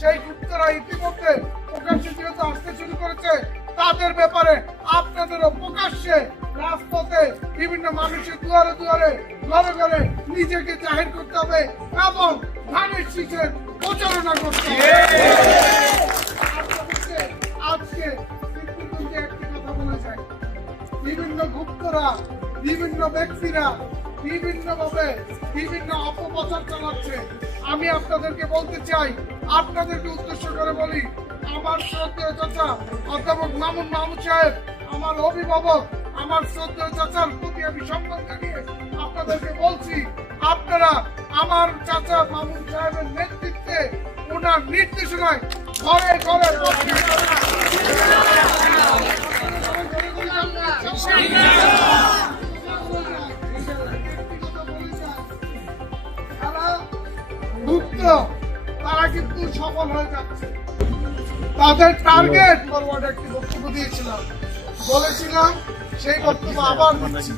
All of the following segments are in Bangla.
সেই গুপ্তরা ইতিমধ্যে প্রকাশ্যে যেহেতু আসতে শুরু করেছে, তাদের ব্যাপারে আপনাদেরও প্রকাশ্যে রাজপথে বিভিন্ন মানুষের দুয়ারে দুয়ারে ঘরে ঘরে নিজেকে জাহির করতে হবে এবং ধানের শীষের প্রচারণা করতে হবে। আজকে একটি কথা বলে যায়, বিভিন্ন গুপ্তরা, বিভিন্ন ব্যক্তিরা বিভিন্নভাবে বিভিন্ন অপপ্রচার চালাচ্ছে। আমি আপনাদেরকে বলতে চাই, আপনাদেরকে উদ্দেশ্য করে বলি, আমার শ্রদ্ধেয় চাচা অধ্যাপক মামুন মাহমুদ সাহেব, আমার অভিভাবক, আমার শ্রদ্ধেয় চাচার প্রতি আমি সম্মান জানিয়ে আপনাদেরকে বলছি, আপনারা আমার চাচা মামুন সাহেবের নেতৃত্বে, ওনার নির্দেশনায় ঘরে ঘরে তারা কিন্তু সফল হয়ে যাচ্ছে। তাদের টার্গেট ফরওয়ার্ড একটি বক্তব্য দিয়েছিলাম, বলেছিলাম সেই বক্তব্য আবার দিচ্ছি।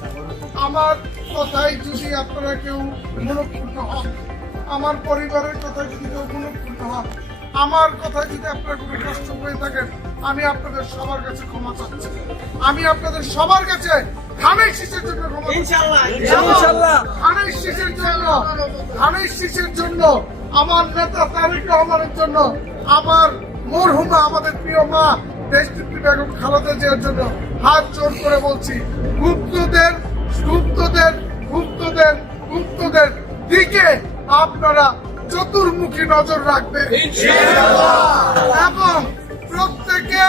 আমার কথাই যদি আপনারা কেউ মনঃক্ষুণ্ণ হন, আমার পরিবারের কথায় যদি কেউ মনঃক্ষুণ্ণ হন, আমার কথায় যদি আপনারা কোনো কষ্ট হয়ে থাকেন, আমি আপনাদের সবার কাছে ক্ষমা চাচ্ছি। আমি আপনাদের সবার কাছে ধানের শীষের জন্য ক্ষমা ইনশাআল্লাহ, ধানের শীষের জন্য, ধানের শীষের জন্য, আমার নেতা তারেক রহমানের জন্য, আমার মরহুমা আমাদের প্রিয় মা দেশনেত্রী বেগম খালেদা জিয়ার জন্য হাত জোর করে বলছি, গুপ্তদের গুপ্তদের গুপ্তদের গুপ্তদের দিকে আপনারা চতুর্মুখী নজর রাখবেন এবং প্রত্যেকে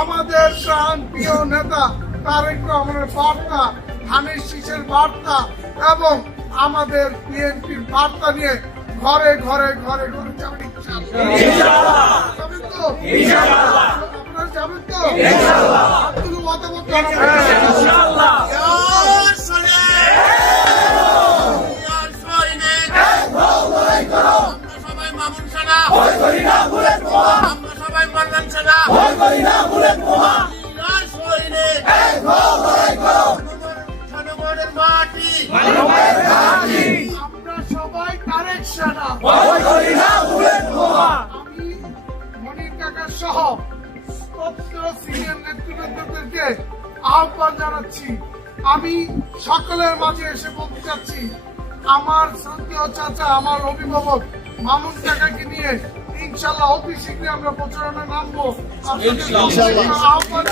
আমাদের প্রাণ প্রিয় নেতা তারেক রহমানের বার্তা, ধানের শীষের বার্তা এবং আমাদের বিএনপির বার্তা নিয়ে ঘরে ঘরে ঘরে ঘরে যাবেন তো? আপনারা যাবেন তো? মতামত আহ্বান জানাচ্ছি। আমি সকলের মাঝে এসে বলতে চাচ্ছি, আমার শ্রদ্ধেয় চাচা, আমার অভিভাবক মামুন কাকাকে নিয়ে ইনশাআল্লাহ অতি শীঘ্রই আমরা প্রচারণা নামবো। আহ্বান